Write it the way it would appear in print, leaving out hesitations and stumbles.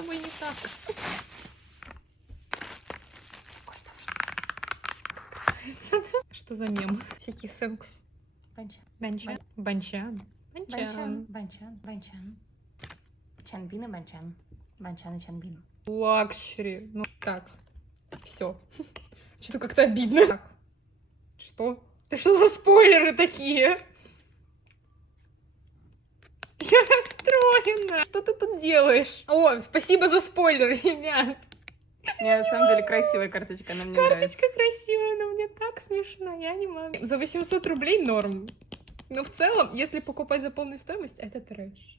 тобой не так? Что за мем? Всякий секс. Банчан. Банчан. Банчан. Чанбин и Банчан. Банчан и Чанбин. Лакшери. Ну так. Все. Что-то как-то обидно. Так. Что? Ты что за спойлеры такие? Я расстроена. Что ты тут делаешь? О, спасибо за спойлер, ребят. Не, на самом деле красивая карточка, она мне нравится. Карточка красивая, но мне так смешно, я не могу. За 800 рублей норм. Но в целом, если покупать за полную стоимость, это трэш.